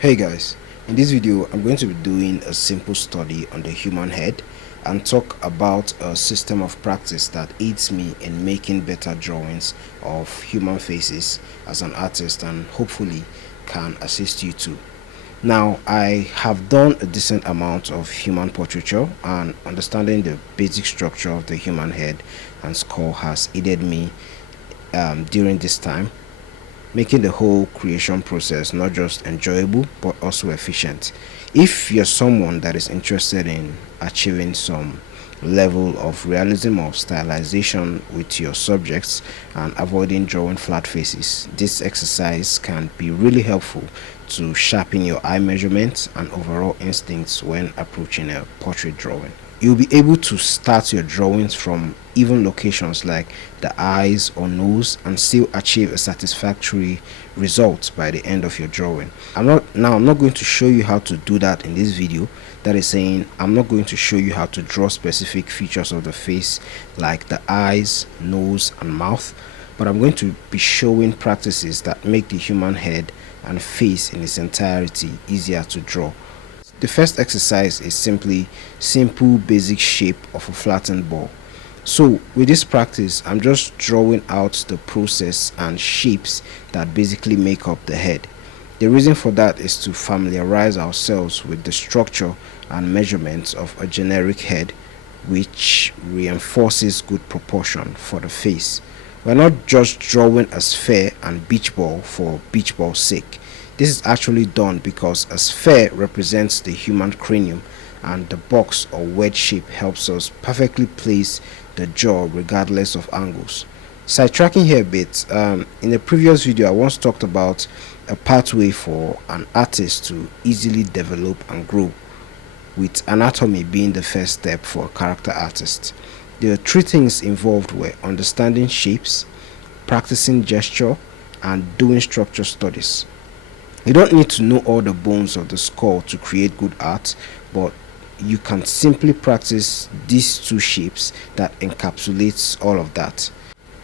Hey guys, in this video I'm going to be doing a simple study on the human head and talk about a system of practice that aids me in making better drawings of human faces as an artist and hopefully can assist you too. Now, I have done a decent amount of human portraiture, and understanding the basic structure of the human head and skull has aided me during this time, making the whole creation process not just enjoyable but also efficient. If you're someone that is interested in achieving some level of realism or stylization with your subjects and avoiding drawing flat faces, this exercise can be really helpful to sharpen your eye measurements and overall instincts when approaching a portrait drawing. You'll be able to start your drawings from even locations like the eyes or nose and still achieve a satisfactory result by the end of your drawing. I'm not going to show you how to do that in this video. That is saying, I'm not going to show you how to draw specific features of the face like the eyes, nose and mouth, but I'm going to be showing practices that make the human head and face in its entirety easier to draw. The first exercise is simply simple basic shape of a flattened ball. So with this practice, I'm just drawing out the process and shapes that basically make up the head. The reason for that is to familiarize ourselves with the structure and measurements of a generic head, which reinforces good proportion for the face. We're not just drawing a sphere and beach ball for beach ball's sake. This is actually done because a sphere represents the human cranium and the box or wedge shape helps us perfectly place the jaw regardless of angles. Sidetracking here a bit, in a previous video I once talked about a pathway for an artist to easily develop and grow, with anatomy being the first step for a character artist. The three things involved were understanding shapes, practicing gesture, and doing structure studies. You don't need to know all the bones of the skull to create good art, but you can simply practice these two shapes that encapsulates all of that.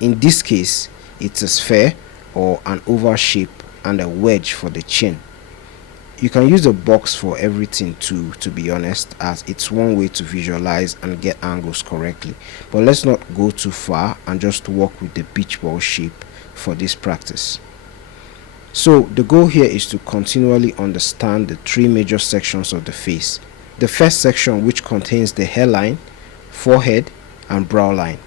In this case, it's a sphere or an oval shape and a wedge for the chin. You can use a box for everything too, to be honest, as it's one way to visualize and get angles correctly. But let's not go too far and just work with the beach ball shape for this practice. So the goal here is to continually understand the three major sections of the face. The first section, which contains the hairline, forehead and brow line.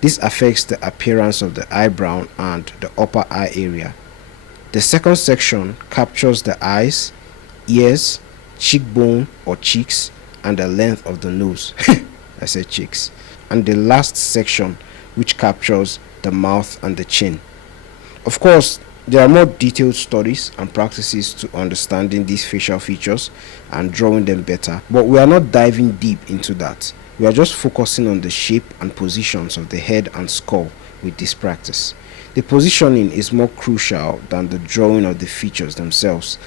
This affects the appearance of the eyebrow and the upper eye area. The second section captures the eyes, ears, cheekbone or cheeks and the length of the nose. I said cheeks. And the last section, which captures the mouth and the chin. Of course, there are more detailed studies and practices to understanding these facial features and drawing them better, but we are not diving deep into that. We are just focusing on the shape and positions of the head and skull with this practice. The positioning is more crucial than the drawing of the features themselves.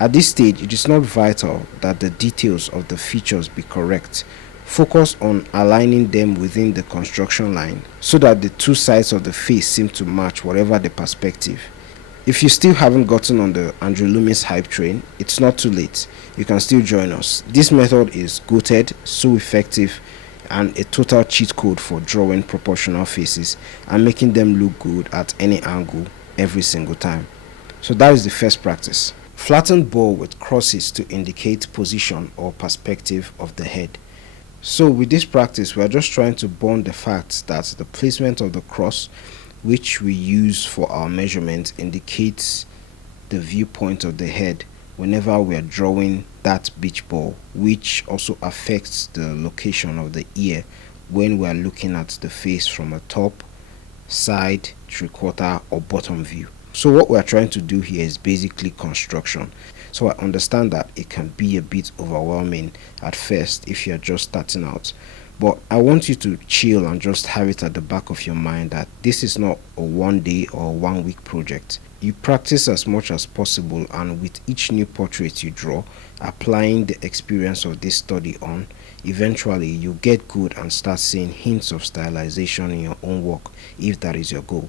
At this stage, it is not vital that the details of the features be correct. Focus on aligning them within the construction line so that the two sides of the face seem to match whatever the perspective. If you still haven't gotten on the Andrew Loomis hype train, it's not too late. You can still join us. This method is goated, so effective, and a total cheat code for drawing proportional faces and making them look good at any angle every single time. So that is the first practice. Flattened ball with crosses to indicate position or perspective of the head. So with this practice, we are just trying to bond the fact that the placement of the cross, which we use for our measurement, indicates the viewpoint of the head whenever we are drawing that beach ball, which also affects the location of the ear when we are looking at the face from a top, side, three-quarter or bottom view. So what we are trying to do here is basically construction. So I understand that it can be a bit overwhelming at first if you're just starting out. But I want you to chill and just have it at the back of your mind that this is not a 1 day or 1 week project. You practice as much as possible, and with each new portrait you draw, applying the experience of this study on, eventually you get good and start seeing hints of stylization in your own work if that is your goal.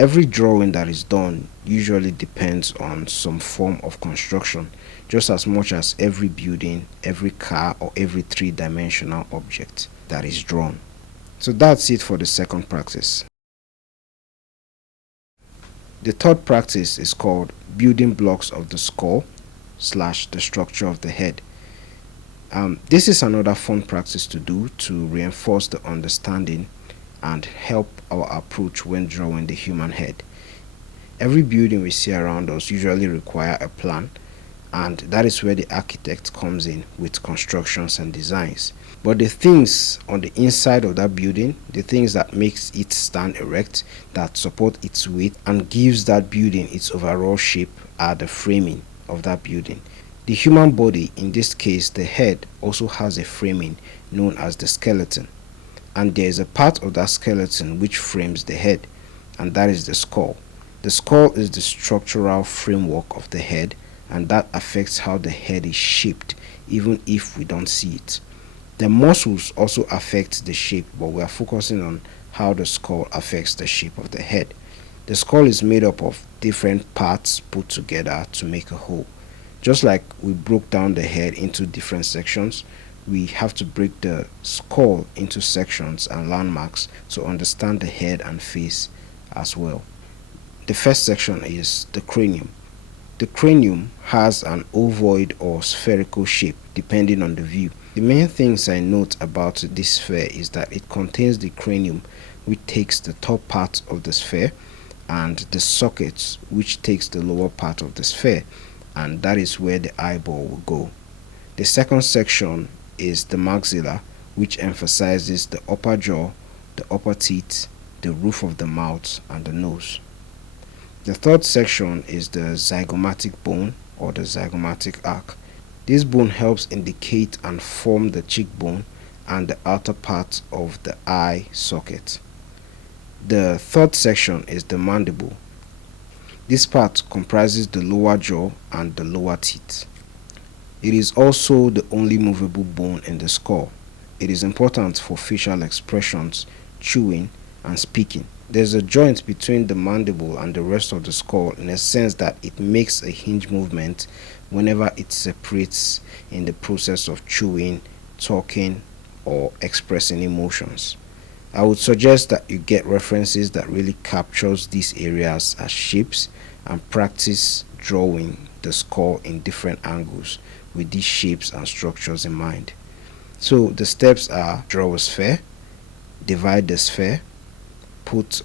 Every drawing that is done usually depends on some form of construction, just as much as every building, every car, or every three-dimensional object that is drawn. So that's it for the second practice. The third practice is called building blocks of the skull / the structure of the head. This is another fun practice to do to reinforce the understanding and help our approach when drawing the human head. Every building we see around us usually require a plan, and that is where the architect comes in with constructions and designs. But the things on the inside of that building, the things that makes it stand erect, that support its weight and gives that building its overall shape, are the framing of that building. The human body, in this case the head, also has a framing known as the skeleton, and there is a part of that skeleton which frames the head, and that is the skull. The skull is the structural framework of the head, and that affects how the head is shaped even if we don't see it. The muscles also affect the shape, but we are focusing on how the skull affects the shape of the head. The skull is made up of different parts put together to make a whole. Just like we broke down the head into different sections, we have to break the skull into sections and landmarks to understand the head and face as well. The first section is the cranium. The cranium has an ovoid or spherical shape depending on the view. The main things I note about this sphere is that it contains the cranium, which takes the top part of the sphere, and the sockets, which takes the lower part of the sphere, and that is where the eyeball will go. The second section is the maxilla, which emphasizes the upper jaw, the upper teeth, the roof of the mouth, and the nose. The third section is the zygomatic bone or the zygomatic arc. This bone helps indicate and form the cheekbone and the outer part of the eye socket. The third section is the mandible. This part comprises the lower jaw and the lower teeth. It is also the only movable bone in the skull. It is important for facial expressions, chewing, and speaking. There's a joint between the mandible and the rest of the skull in a sense that it makes a hinge movement whenever it separates in the process of chewing, talking, or expressing emotions. I would suggest that you get references that really captures these areas as shapes and practice drawing the skull in different angles with these shapes and structures in mind. So the steps are: draw a sphere, divide the sphere, put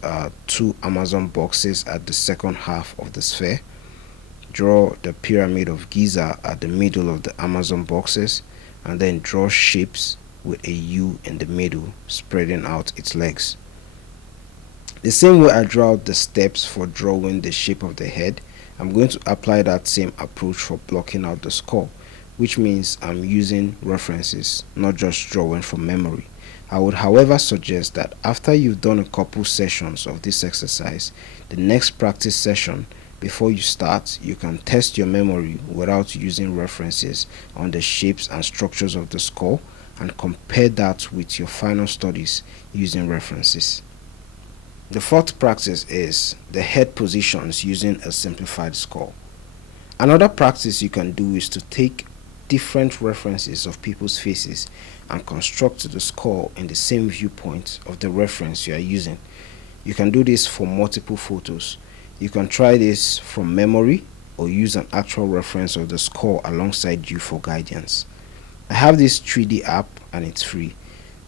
2 Amazon boxes at the second half of the sphere, draw the pyramid of Giza at the middle of the Amazon boxes, and then draw shapes with a U in the middle spreading out its legs. The same way I draw out the steps for drawing the shape of the head, I'm going to apply that same approach for blocking out the skull, which means I'm using references, not just drawing from memory. I would, however, suggest that after you've done a couple sessions of this exercise, the next practice session, before you start, you can test your memory without using references on the shapes and structures of the skull and compare that with your final studies using references. The fourth practice is the head positions using a simplified skull. Another practice you can do is to take different references of people's faces and construct the skull in the same viewpoint of the reference you are using. You can do this for multiple photos. You can try this from memory or use an actual reference of the skull alongside you for guidance. I have this 3D app and it's free.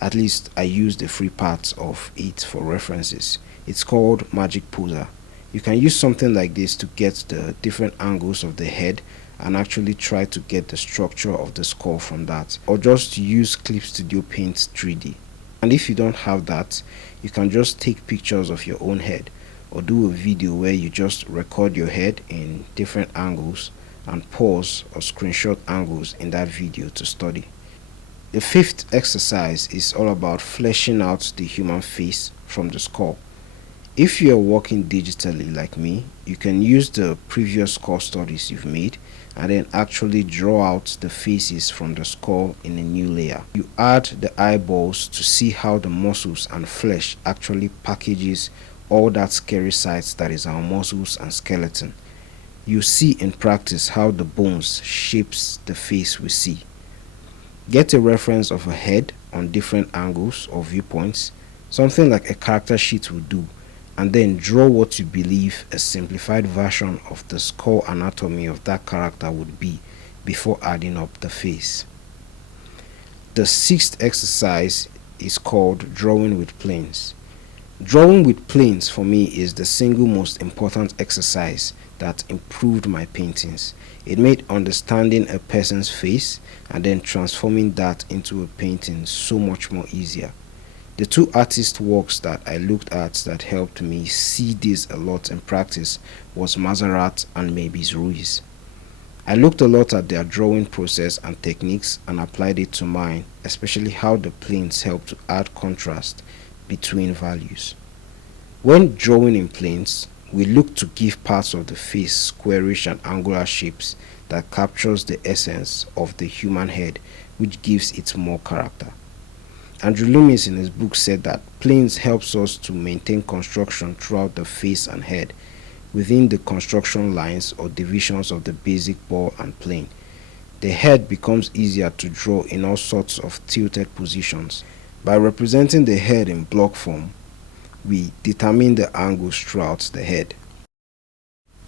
At least I use the free parts of it for references. It's called Magic Poser. You can use something like this to get the different angles of the head and actually try to get the structure of the skull from that, or just use Clip Studio Paint 3D. And if you don't have that, you can just take pictures of your own head or do a video where you just record your head in different angles and pause or screenshot angles in that video to study. The fifth exercise is all about fleshing out the human face from the skull. If you are working digitally like me, you can use the previous skull studies you've made and then actually draw out the faces from the skull in a new layer. You add the eyeballs to see how the muscles and flesh actually packages all that scary sides that is our muscles and skeleton. You see in practice how the bones shapes the face we see. Get a reference of a head on different angles or viewpoints, something like a character sheet will do, and then draw what you believe a simplified version of the skull anatomy of that character would be before adding up the face. The sixth exercise is called drawing with planes. Drawing with planes for me is the single most important exercise that improved my paintings. It made understanding a person's face and then transforming that into a painting so much more easier. The two artist works that I looked at that helped me see this a lot in practice was Mazarat and Maybes Ruiz. I looked a lot at their drawing process and techniques and applied it to mine, especially how the planes help to add contrast between values. When drawing in planes, we look to give parts of the face squarish and angular shapes that captures the essence of the human head, which gives it more character. Andrew Loomis in his book said that planes helps us to maintain construction throughout the face and head within the construction lines or divisions of the basic ball and plane. The head becomes easier to draw in all sorts of tilted positions. By representing the head in block form, we determine the angles throughout the head.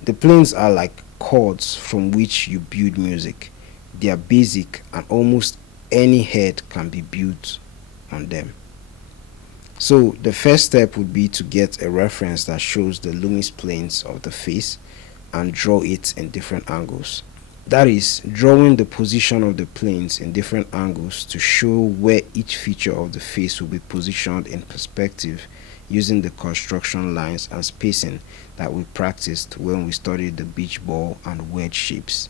The planes are like chords from which you build music. They are basic and almost any head can be built on them. So the first step would be to get a reference that shows the Loomis planes of the face and draw it in different angles. That is, drawing the position of the planes in different angles to show where each feature of the face will be positioned in perspective using the construction lines and spacing that we practiced when we studied the beach ball and wedge shapes.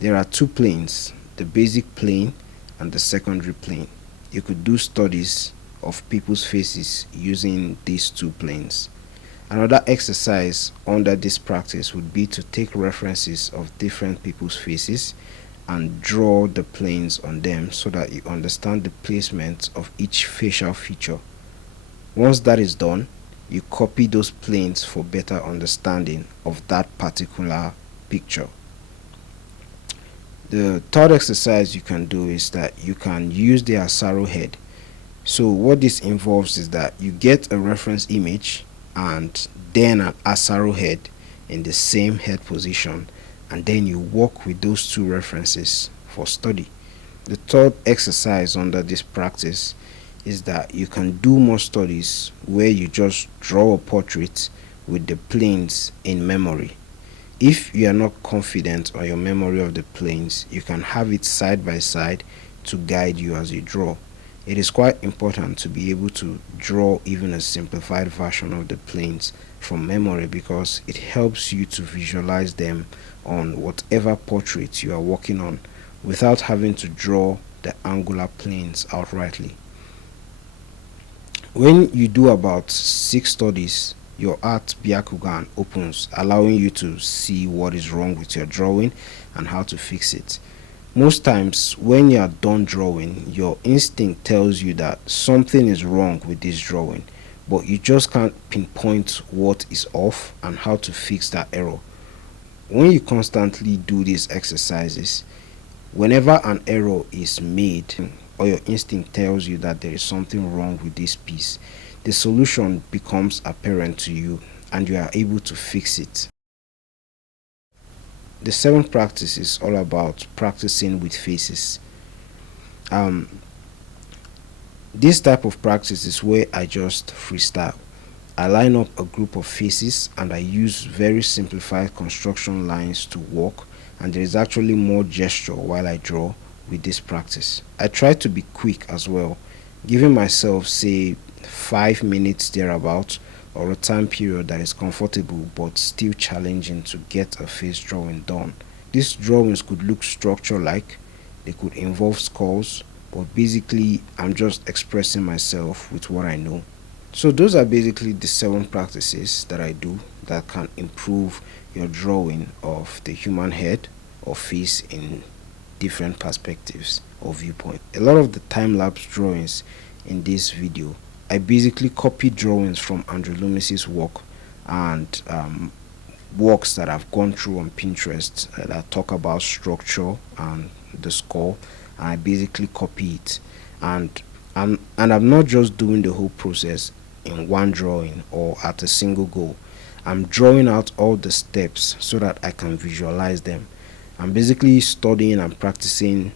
There are two planes, the basic plane and the secondary plane. You could do studies of people's faces using these two planes. Another exercise under this practice would be to take references of different people's faces and draw the planes on them so that you understand the placement of each facial feature. Once that is done, you copy those planes for better understanding of that particular picture. The third exercise you can do is that you can use the Asaro head. So what this involves is that you get a reference image and then an Asaro head in the same head position, and then you work with those two references for study. The third exercise under this practice is that you can do more studies where you just draw a portrait with the planes in memory. If you are not confident on your memory of the planes, you can have it side by side to guide you as you draw. It is quite important to be able to draw even a simplified version of the planes from memory because it helps you to visualize them on whatever portrait you are working on without having to draw the angular planes outrightly. When you do about 6 studies, your art Byakugan opens, allowing you to see what is wrong with your drawing and how to fix it. Most times when you are done drawing, your instinct tells you that something is wrong with this drawing, but you just can't pinpoint what is off and how to fix that error. When you constantly do these exercises, whenever an error is made or your instinct tells you that there is something wrong with this piece, the solution becomes apparent to you and you are able to fix it. The seventh practice is all about practicing with faces. This type of practice is where I just freestyle. I line up a group of faces and I use very simplified construction lines to work, and there is actually more gesture while I draw with this practice. I try to be quick as well, giving myself say 5 minutes thereabout, or a time period that is comfortable but still challenging to get a face drawing done. These drawings could look structure-like, they could involve skulls, but basically I'm just expressing myself with what I know. So those are basically the 7 practices that I do that can improve your drawing of the human head or face in different perspectives or viewpoint. A lot of the time-lapse drawings in this video I basically copy drawings from Andrew Loomis's work and works that I've gone through on Pinterest that talk about structure and the score. And I basically copy it, and I'm not just doing the whole process in one drawing or at a single go. I'm drawing out all the steps so that I can visualize them. I'm basically studying and practicing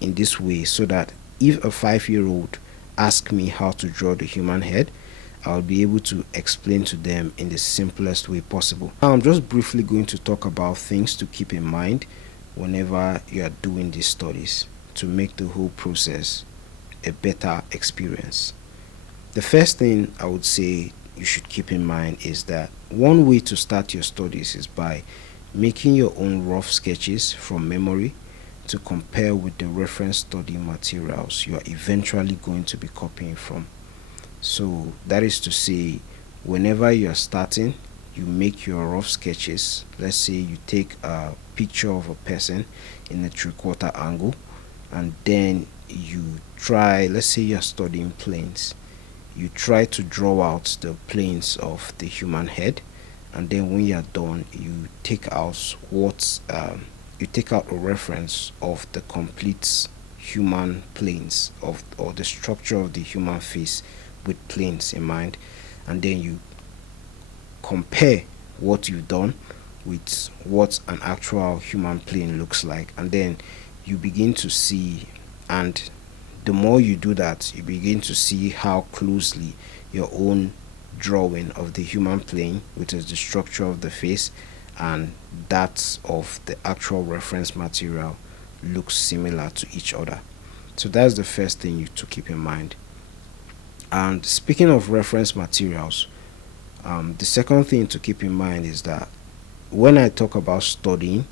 in this way so that if a 5-year-old asks me how to draw the human head, I'll be able to explain to them in the simplest way possible. Now, I'm just briefly going to talk about things to keep in mind whenever you are doing these studies to make the whole process a better experience. The first thing I would say you should keep in mind is that one way to start your studies is by making your own rough sketches from memory to compare with the reference study materials you are eventually going to be copying from. So that is to say, whenever you are starting, you make your rough sketches. Let's say you take a picture of a person in a 3/4 angle, and then you try, let's say you're studying planes, you try to draw out the planes of the human head, and then when you're done, you take out a reference of the complete human planes of, or the structure of the human face with planes in mind, and then you compare what you've done with what an actual human plane looks like, and then you begin to see, and the more you do that, you begin to see how closely your own drawing of the human plane, which is the structure of the face, and that of the actual reference material looks similar to each other. So that's the first thing you to keep in mind. And speaking of reference materials, the second thing to keep in mind is that when I talk about studying,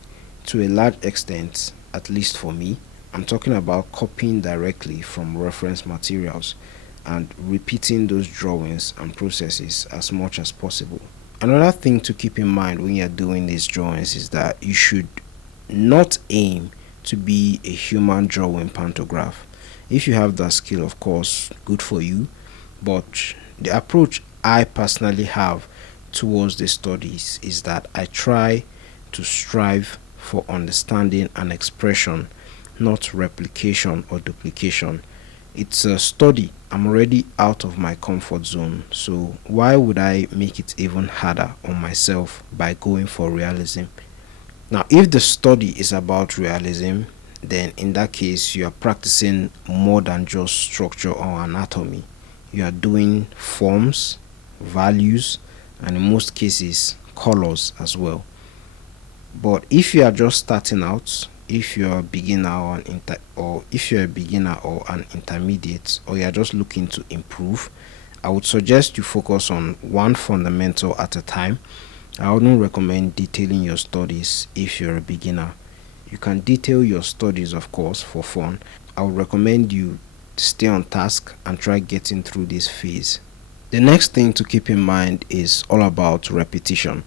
to a large extent, at least for me, I'm talking about copying directly from reference materials and repeating those drawings and processes as much as possible. Another thing to keep in mind when you're doing these drawings is that you should not aim to be a human drawing pantograph. If you have that skill, of course, good for you. But the approach I personally have towards the studies is that I try to strive for understanding and expression, not replication or duplication. It's a study. I'm already out of my comfort zone, so why would I make it even harder on myself by going for realism? Now, if the study is about realism, then in that case you are practicing more than just structure or anatomy. You are doing forms, values, and in most cases colors as well. But if you are just starting out, if you're a beginner or an intermediate, or you're just looking to improve, I would suggest you focus on one fundamental at a time. I wouldn't recommend detailing your studies if you're a beginner. You can detail your studies, of course, for fun. I would recommend you stay on task and try getting through this phase. The next thing to keep in mind is all about repetition.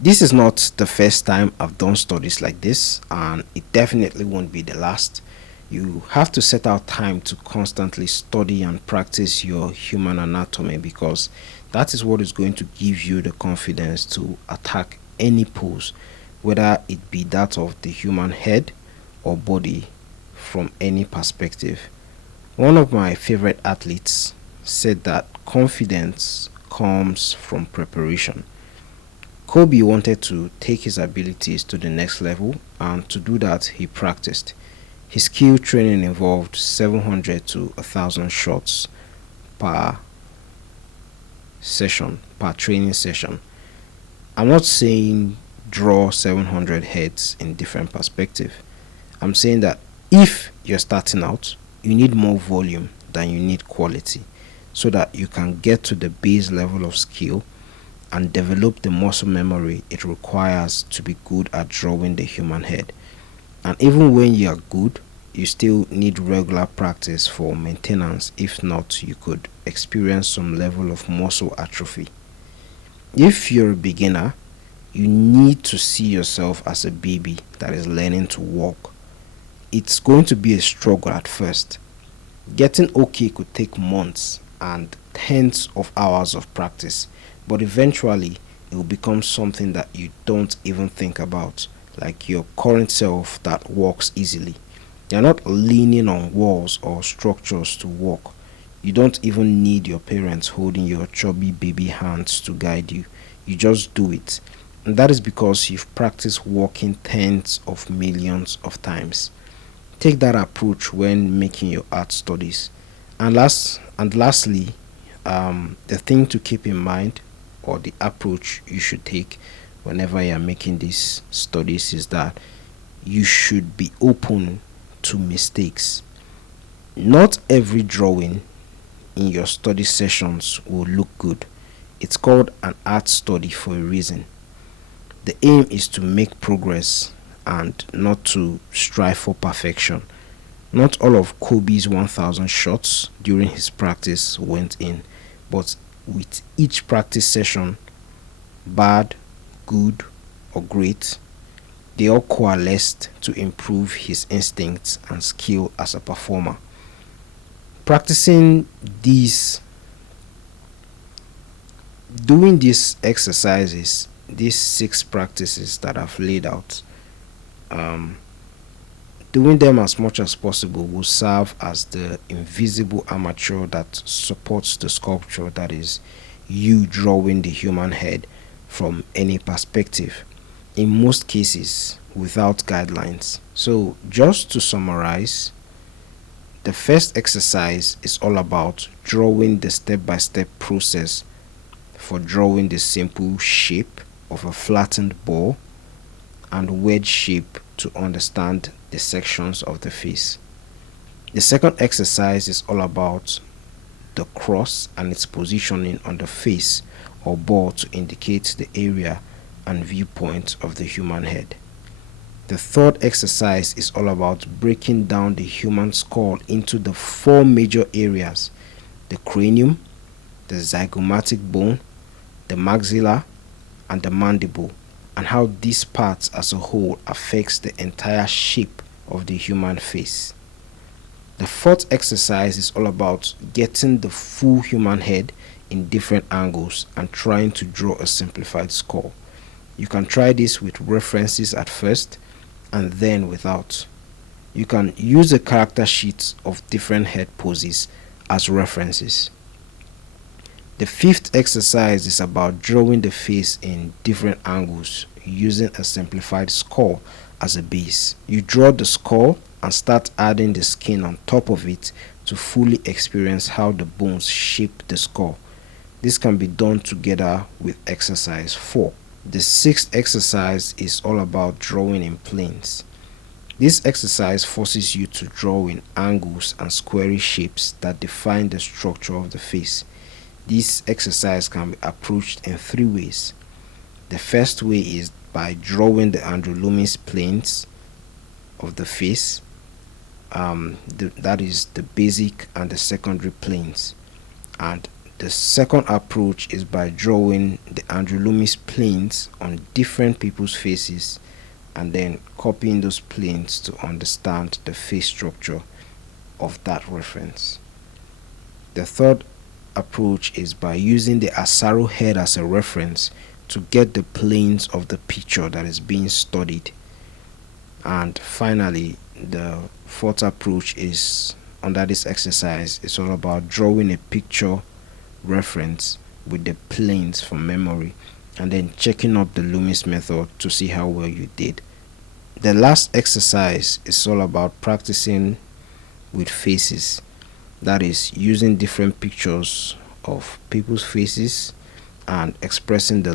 This is not the first time I've done studies like this, and it definitely won't be the last. You have to set out time to constantly study and practice your human anatomy, because that is what is going to give you the confidence to attack any pose, whether it be that of the human head or body, from any perspective. One of my favorite athletes said that confidence comes from preparation. Kobe wanted to take his abilities to the next level, and to do that he practiced. His skill training involved 700 to 1,000 shots per session, per training session. I'm not saying draw 700 heads in different perspective. I'm saying that if you're starting out, you need more volume than you need quality, so that you can get to the base level of skill and develop the muscle memory it requires to be good at drawing the human head. And even when you are good, you still need regular practice for maintenance. If not, you could experience some level of muscle atrophy. If you're a beginner, you need to see yourself as a baby that is learning to walk. It's going to be a struggle at first. Getting okay could take months, and tens of hours of practice, but eventually it will become something that you don't even think about, like your current self that walks easily. You're not leaning on walls or structures to walk. You don't even need your parents holding your chubby baby hands to guide you. You just do it. And that is because you've practiced walking tens of millions of times. Take that approach when making your art studies. And lastly, the thing to keep in mind, or the approach you should take whenever you're making these studies, is that you should be open to mistakes. Not every drawing in your study sessions will look good. It's called an art study for a reason. The aim is to make progress and not to strive for perfection. Not all of Kobe's 1000 shots during his practice went in, but with each practice session, bad, good, or great, they all coalesced to improve his instincts and skill as a performer. Practicing these, doing these exercises, these 6 practices that I've laid out, um, doing them as much as possible will serve as the invisible armature that supports the sculpture, that is, you drawing the human head from any perspective, in most cases without guidelines. So, just to summarize, the first exercise is all about drawing the step by step process for drawing the simple shape of a flattened ball and wedge shape to understand the sections of the face. The second exercise is all about the cross and its positioning on the face or ball to indicate the area and viewpoint of the human head. The third exercise is all about breaking down the human skull into the 4 major areas: the cranium, the zygomatic bone, the maxilla, and the mandible, and how these parts as a whole affects the entire shape of the human face. The fourth exercise is all about getting the full human head in different angles and trying to draw a simplified skull. You can try this with references at first and then without. You can use a character sheet of different head poses as references. The fifth exercise is about drawing the face in different angles using a simplified skull as a base. You draw the skull and start adding the skin on top of it to fully experience how the bones shape the skull. This can be done together with exercise 4. The sixth exercise is all about drawing in planes. This exercise forces you to draw in angles and squarish shapes that define the structure of the face. This exercise can be approached in 3 ways. The first way is by drawing the androlumis planes of the face, that is the basic and the secondary planes. And the second approach is by drawing the androlumis planes on different people's faces and then copying those planes to understand the face structure of that reference. The third approach is by using the Asaro head as a reference to get the planes of the picture that is being studied. And finally, the fourth approach is under this exercise. It's all about drawing a picture reference with the planes from memory and then checking up the Loomis method to see how well you did. The last exercise is all about practicing with faces, that is using different pictures of people's faces and expressing the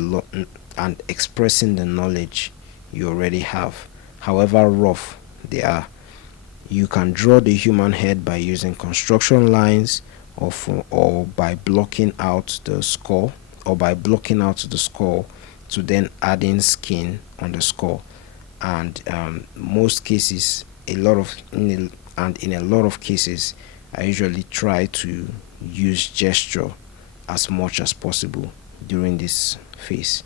knowledge you already have, however rough they are. You can draw the human head by using construction lines or by blocking out the skull to then adding skin on the skull. And most cases, in a lot of cases, I usually try to use gesture as much as possible during this phase.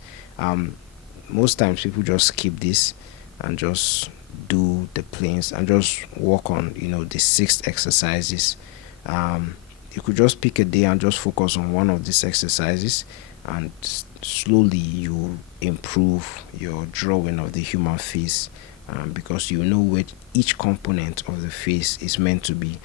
Most times people just skip this and just do the planes and just work on the 6 exercises. you could just pick a day and just focus on one of these exercises, and slowly you improve your drawing of the human face, because you know where each component of the face is meant to be.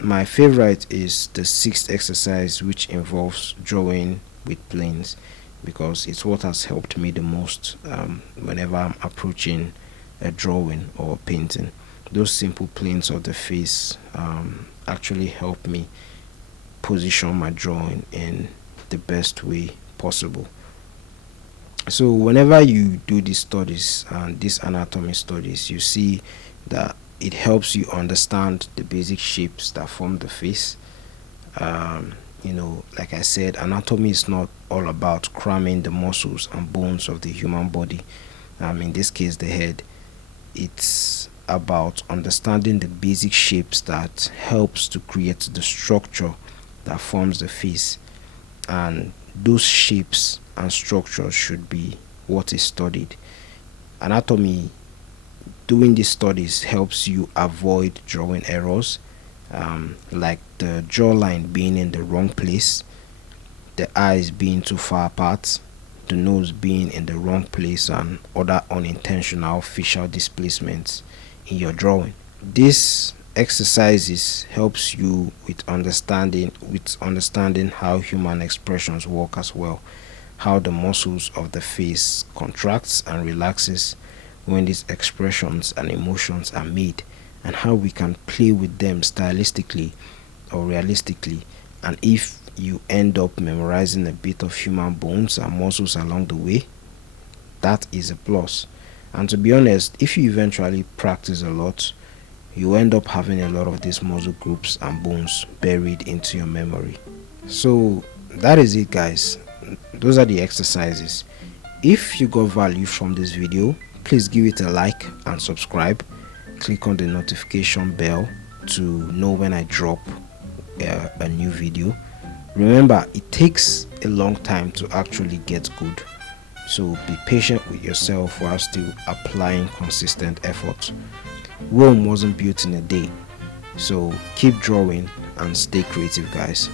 My favorite is the sixth exercise, which involves drawing with planes, because it's what has helped me the most whenever I'm approaching a drawing or a painting. Those simple planes of the face actually help me position my drawing in the best way possible. So whenever you do these studies and these anatomy studies, you see that it helps you understand the basic shapes that form the face. Like I said, anatomy is not all about cramming the muscles and bones of the human body, in this case the head. It's about understanding the basic shapes that helps to create the structure that forms the face, and those shapes and structures should be what is studied. Anatomy, doing these studies helps you avoid drawing errors, like the jawline being in the wrong place, the eyes being too far apart, the nose being in the wrong place, and other unintentional facial displacements in your drawing. This exercises helps you with understanding how human expressions work as well, how the muscles of the face contracts and relaxes when these expressions and emotions are made, and how we can play with them stylistically or realistically. And if you end up memorizing a bit of human bones and muscles along the way, that is a plus. And to be honest, if you eventually practice a lot, you end up having a lot of these muscle groups and bones buried into your memory. So that is it, guys. Those are the exercises. If you got value from this video, please give it a like and subscribe. Click on the notification bell to know when I drop a new video. Remember, it takes a long time to actually get good, so be patient with yourself while still applying consistent effort. Rome wasn't built in a day, so keep drawing and stay creative, guys.